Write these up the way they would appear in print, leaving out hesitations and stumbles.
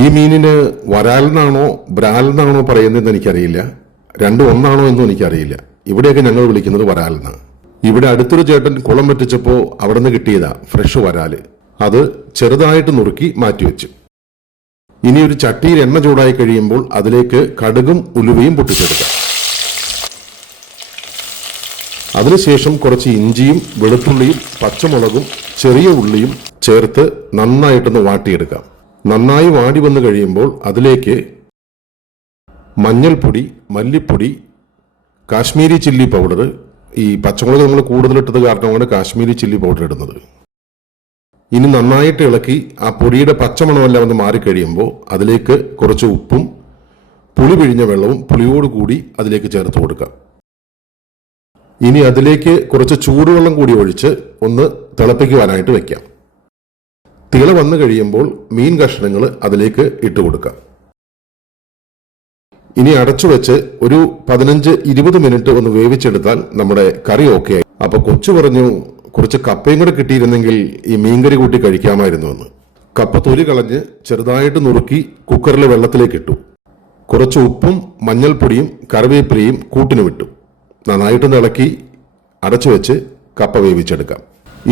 ഈ മീനിന് വരാലെന്നാണോ ബ്രാലെന്നാണോ പറയുന്നതെന്ന് എനിക്കറിയില്ല. രണ്ടും ഒന്നാണോ എന്നും എനിക്കറിയില്ല. ഇവിടെയൊക്കെ ഞങ്ങൾ വിളിക്കുന്നത് വരാലെന്നാണ്. ഇവിടെ അടുത്തൊരു ചേട്ടൻ കുളം വെട്ടിച്ചപ്പോൾ അവിടെ നിന്ന് കിട്ടിയതാ ഫ്രഷ് വരാല്. അത് ചെറുതായിട്ട് നുറുക്കി മാറ്റിവെച്ചു. ഇനി ഒരു ചട്ടിയിൽ എണ്ണ ചൂടായി കഴിയുമ്പോൾ അതിലേക്ക് കടുകും ഉലുവയും പൊട്ടിച്ചെടുക്കാം. അതിനുശേഷം കുറച്ച് ഇഞ്ചിയും വെളുത്തുള്ളിയും പച്ചമുളകും ചെറിയ ഉള്ളിയും ചേർത്ത് നന്നായിട്ടൊന്ന് വാട്ടിയെടുക്കാം. നന്നായി വാടി വന്നു കഴിയുമ്പോൾ അതിലേക്ക് മഞ്ഞൾപ്പൊടി, മല്ലിപ്പൊടി, കാശ്മീരി ചില്ലി പൗഡർ, ഈ പച്ചമുളക് നമ്മൾ കൂടുതലിട്ടത് കാരണമാണ് കാശ്മീരി ചില്ലി പൗഡർ ഇടുന്നത്. ഇനി നന്നായിട്ട് ഇളക്കി ആ പൊടിയുടെ പച്ചമണമെല്ലാം ഒന്ന് മാറിക്കഴിയുമ്പോൾ അതിലേക്ക് കുറച്ച് ഉപ്പും പുളി പിഴിഞ്ഞ വെള്ളവും പുളിയോടുകൂടി അതിലേക്ക് ചേർത്ത് കൊടുക്കാം. ഇനി അതിലേക്ക് കുറച്ച് ചൂടുവെള്ളം കൂടി ഒഴിച്ച് ഒന്ന് തിളപ്പിക്കുവാനായിട്ട് വെക്കാം. തിള വന്നു കഴിയുമ്പോൾ മീൻ കഷ്ണങ്ങൾ അതിലേക്ക് ഇട്ട് കൊടുക്കാം. ഇനി അടച്ചു വെച്ച് ഒരു 15-20 മിനിറ്റ് ഒന്ന് വേവിച്ചെടുത്താൽ നമ്മുടെ കറി ഓക്കെ ആയി. അപ്പൊ കൊച്ചു പറഞ്ഞു കുറച്ച് കപ്പയും കൂടെ കിട്ടിയിരുന്നെങ്കിൽ ഈ മീൻകറി കൂട്ടി കഴിക്കാമായിരുന്നു എന്ന്. കപ്പ തൊലി കളഞ്ഞ് ചെറുതായിട്ട് നുറുക്കി കുക്കറിൽ വെള്ളത്തിലേക്ക് ഇട്ടു. കുറച്ച് ഉപ്പും മഞ്ഞൾപ്പൊടിയും കറിവേപ്പിലയും കൂട്ടിന് വിട്ടു. നന്നായിട്ടൊന്ന് ഇളക്കി അടച്ചു വെച്ച് കപ്പ വേവിച്ചെടുക്കാം.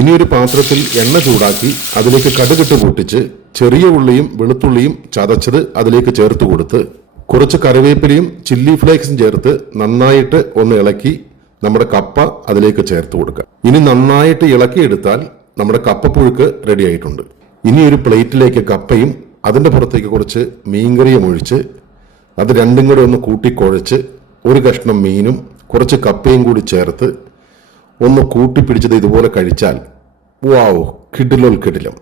ഇനി ഒരു പാത്രത്തിൽ എണ്ണ ചൂടാക്കി അതിലേക്ക് കടുകിട്ട് പൊട്ടിച്ച് ചെറിയ ഉള്ളിയും വെളുത്തുള്ളിയും ചതച്ചത് അതിലേക്ക് ചേർത്ത് കൊടുത്ത് കുറച്ച് കറിവേപ്പിലയും ചില്ലി ഫ്ലേക്സും ചേർത്ത് നന്നായിട്ട് ഒന്ന് ഇളക്കി നമ്മുടെ കപ്പ അതിലേക്ക് ചേർത്ത് കൊടുക്കാം. ഇനി നന്നായിട്ട് ഇളക്കിയെടുത്താൽ നമ്മുടെ കപ്പപ്പുഴുക്ക് റെഡി ആയിട്ടുണ്ട്. ഇനി ഒരു പ്ലേറ്റിലേക്ക് കപ്പയും അതിൻ്റെ പുറത്തേക്ക് കുറച്ച് മീൻകറിയും ഒഴിച്ച് അത് രണ്ടും കൂടെ ഒന്ന് കൂട്ടിക്കുഴച്ച് ഒരു കഷ്ണം മീനും കുറച്ച് കപ്പയും കൂടി ചേർത്ത് ഒന്ന് കൂട്ടിപ്പിടിച്ചത് ഇതുപോലെ കഴിച്ചാൽ വാവ്, കിടിലോൽ കിടിലം.